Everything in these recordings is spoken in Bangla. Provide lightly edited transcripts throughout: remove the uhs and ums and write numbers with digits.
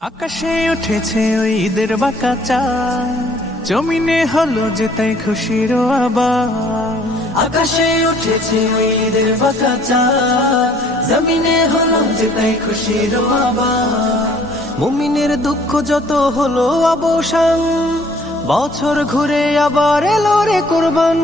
আকাশে উঠেছে ওই ঈদের বাঁকা চাঁদ, জমিনে হলো যে তাই খুশির আবার। আকাশে উঠেছে ওই ঈদের বাঁকা চাঁদ, জমিনে হলো যে তাই খুশির আবার। মুমিনের দুঃখ যত হলো অবসান, বছর ঘুরে আবার এলো রে কুরবান।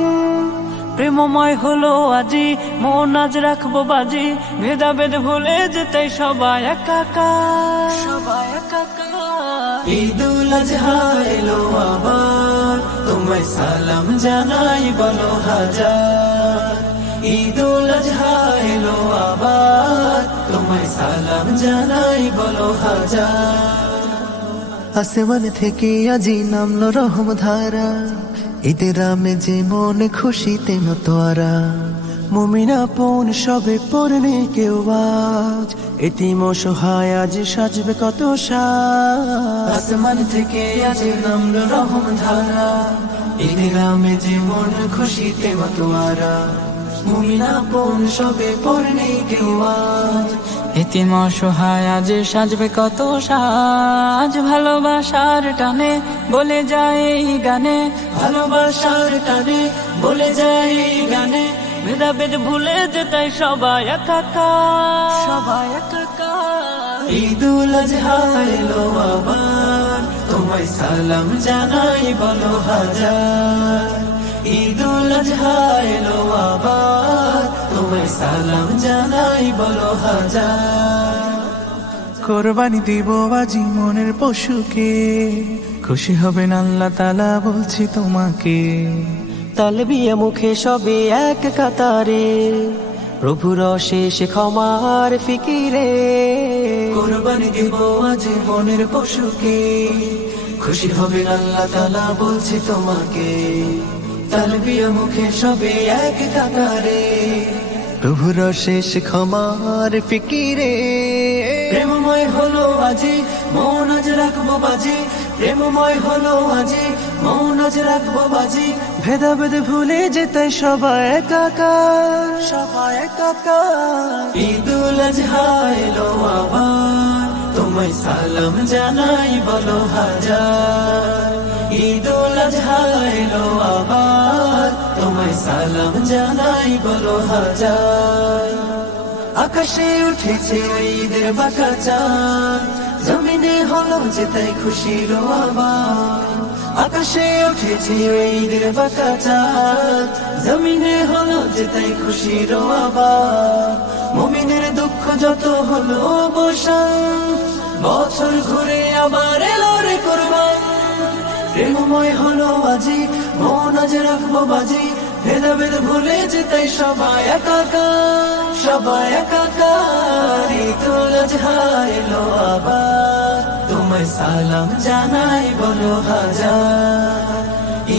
প্রেমময় হলো আজি, মন আজ রাখবো বাজি, ভেদাভেদ ভুলে যেতে সবাই একাকার, সবাই একাকার। ঈদুল আজহা এলো আবার, তোমায় সালাম জানাই বলো হাজার। ঈদুল আজহা এলো আবার, তোমায় সালাম জানাই বলো হাজার। আসমান থেকে আজি নামলো রহম ধারা, ঈদের আমেজে মনে খুশিতে মতোয়ারা। মুমিনা পন সবে পড়নে কেউ আজ, এতিম অসহায় আজ সাজবে কত সাজ। আসমান থেকে আজি নামলো রহম ধারা, ঈদের আমেজে মন খুশিতে মতোয়ারা। মুমিনা পন সবে পড়নে কেউ আজ, এতিম অসহায় আজ সাজবে কত সাজ। ভালোবাসার টানে বলে যায় এই গানে, ভালোবাসার টানে বলে যায় এই গানে। ভেদাভেদ ভুলে যেতে সবাই একাকার, সবাই একাকার। ঈদুল আজহা এলো আবার, তোমায় সালাম জানাই বলো হাজার। ঈদুল আজহা এলো আবার, তোমায় সালাম জানাই বলো হাজার। কোরবানি দিব আজি মনের পশুকে, খুশি হবেন আল্লাহ তাআলা বলছি তোমাকে। তালবিয়া মুখে সবে এক কাতারে, প্রভুর অশেষ ক্ষমার ফিকিরে। কোরবানি দিব আজ মনের পশুকে, খুশি হবেন আল্লাহ তাআলা বলছি তোমাকে। তালবিয়া মুখে সবে এক কাতারে, প্রভুর অশেষ ক্ষমার ফিকিরে। প্রেমময় হলো আজি মন আজ রাখবো বাজি। প্রেমময় হলো আজি মন আজ রাখবো বাজি। ভেদাভেদ ভুলে যেতে সবাই একাকার, সবাই একাকার। ঈদুল আজহা এলো আবার, তোমায় সালাম জানাই বলো হাজার। ঈদুল আজহা এলো আবার, তোমায় সালাম জানাই বলো হাজার। আকাশে উঠেছে ঈদের বাঁকা চাঁদ, জমিনে হলো যে তাই খুশির আবার। আকাশে উঠেছে ঈদের বাঁকা চাঁদ, জমিনে হলো যে তাই খুশির আবার। মুমিনের দুঃখ যত হলো অবসান, বছর ঘুরে আবার এলো রে কুরবান। প্রেমময় হলো আজি মন আজ রাখবো বাজি। ভেদাভেদ ভুলে যেতে সবাই একাকার, সবাই একাকার। ঈদুল আজহা এলো আবার, তোমায় সালাম জানাই বলো হাজার।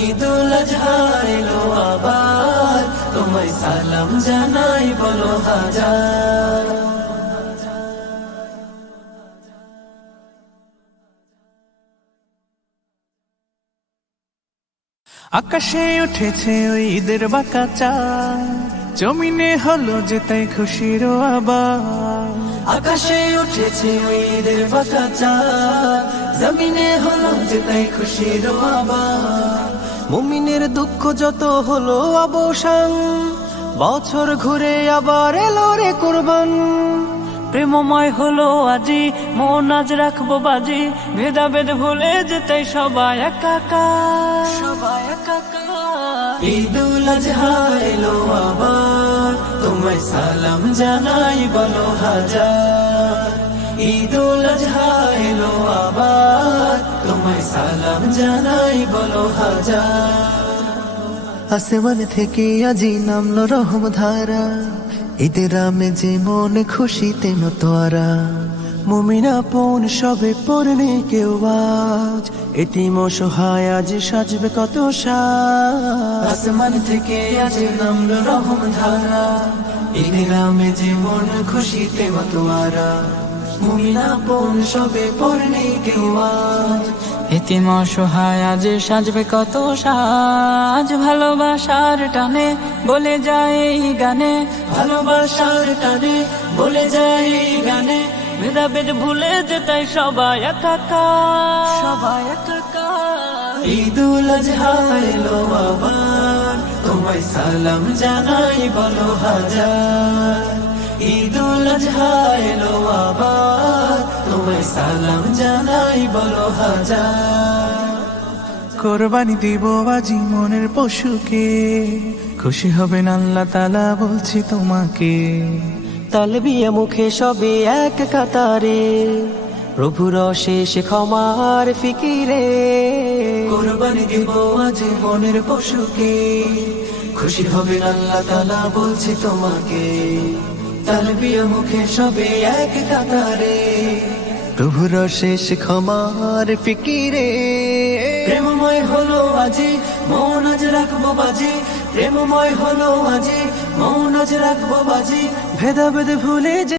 ঈদুল আজহা এলো আবার, তোমায় সালাম জানাই বলো হাজার। আকাশে উঠেছে ওই ঈদের বাঁকা চাঁদ, জমিনে হলো যে তাই খুশির আবার। আকাশে উঠেছে ওই ঈদের বাঁকা চাঁদ, জমিনে হলো যে তাই খুশির আবার। মুমিনের দুঃখ যত হলো অবসান, বছর ঘুরে আবার এলো রে কুরবান। প্রেমময় হলো আজি, মন আজ রাখবো বাজি, ভেদাভেদ ভুলে যেতে সবাই একাকার, সবাই একাকার। ঈদুল আজহা এলো আবার, তোমায় সালাম জানাই বলো হাজার। ঈদুল আজহা এলো আবার, তোমায় সালাম জানাই বলো হাজার। আসমান থেকে আজি নামলো রহম ধারা, ঈদের আমেজে মনে খুশিতে মতোয়ারা। মুমিনা পন সবে পড়নে কেউ আজ, এতিম অসহায় আজ সাজবে কত সাজ। আসমান থেকে আজ নামলো রহম ধারা, ঈদের আমেজে মন খুশিতে মতোয়ারা। মুমিনা পন সবে পড়নে কেউ আজ, এতিম অসহায় আজ সাজবে কত সাজ। ভালোবাসার টানে বলে যায় এই গানে, ভালোবাসার টানে বলে যায় এই গানে। ভেদাভেদ ভুলে যেতাই সবাই একাকার, সবাই একাকার। ঈদুল আজহা এলো আবার, তোমায় সালাম জানাই বলো হাজার। ঈদুল আজহা এলো আবার, তোমায় সালাম জানাই বলো হাজার। কোরবানি দিব আজি মনের পশুকে, খুশি হবেন আল্লাহ তাআলা বলছি তোমাকে। তালবিয়া মুখে সবে এক কাতারে, প্রভুর অশেষ ক্ষমার ফিকিরে। কোরবানি দিব আজ মনের পশুকে, খুশি হবেন আল্লাহ তাআলা বলছি তোমাকে। তালবিয়া মুখে সবে এক কাতারে, প্রভুর শেষ ক্ষমার ফিকিরে। প্রেমময় হলো আজি মন আজ রাখবো বাজি, প্রেমময় হলো আজি মন আজ রাখবো বাজি। ভেদাভেদ ভুলে যে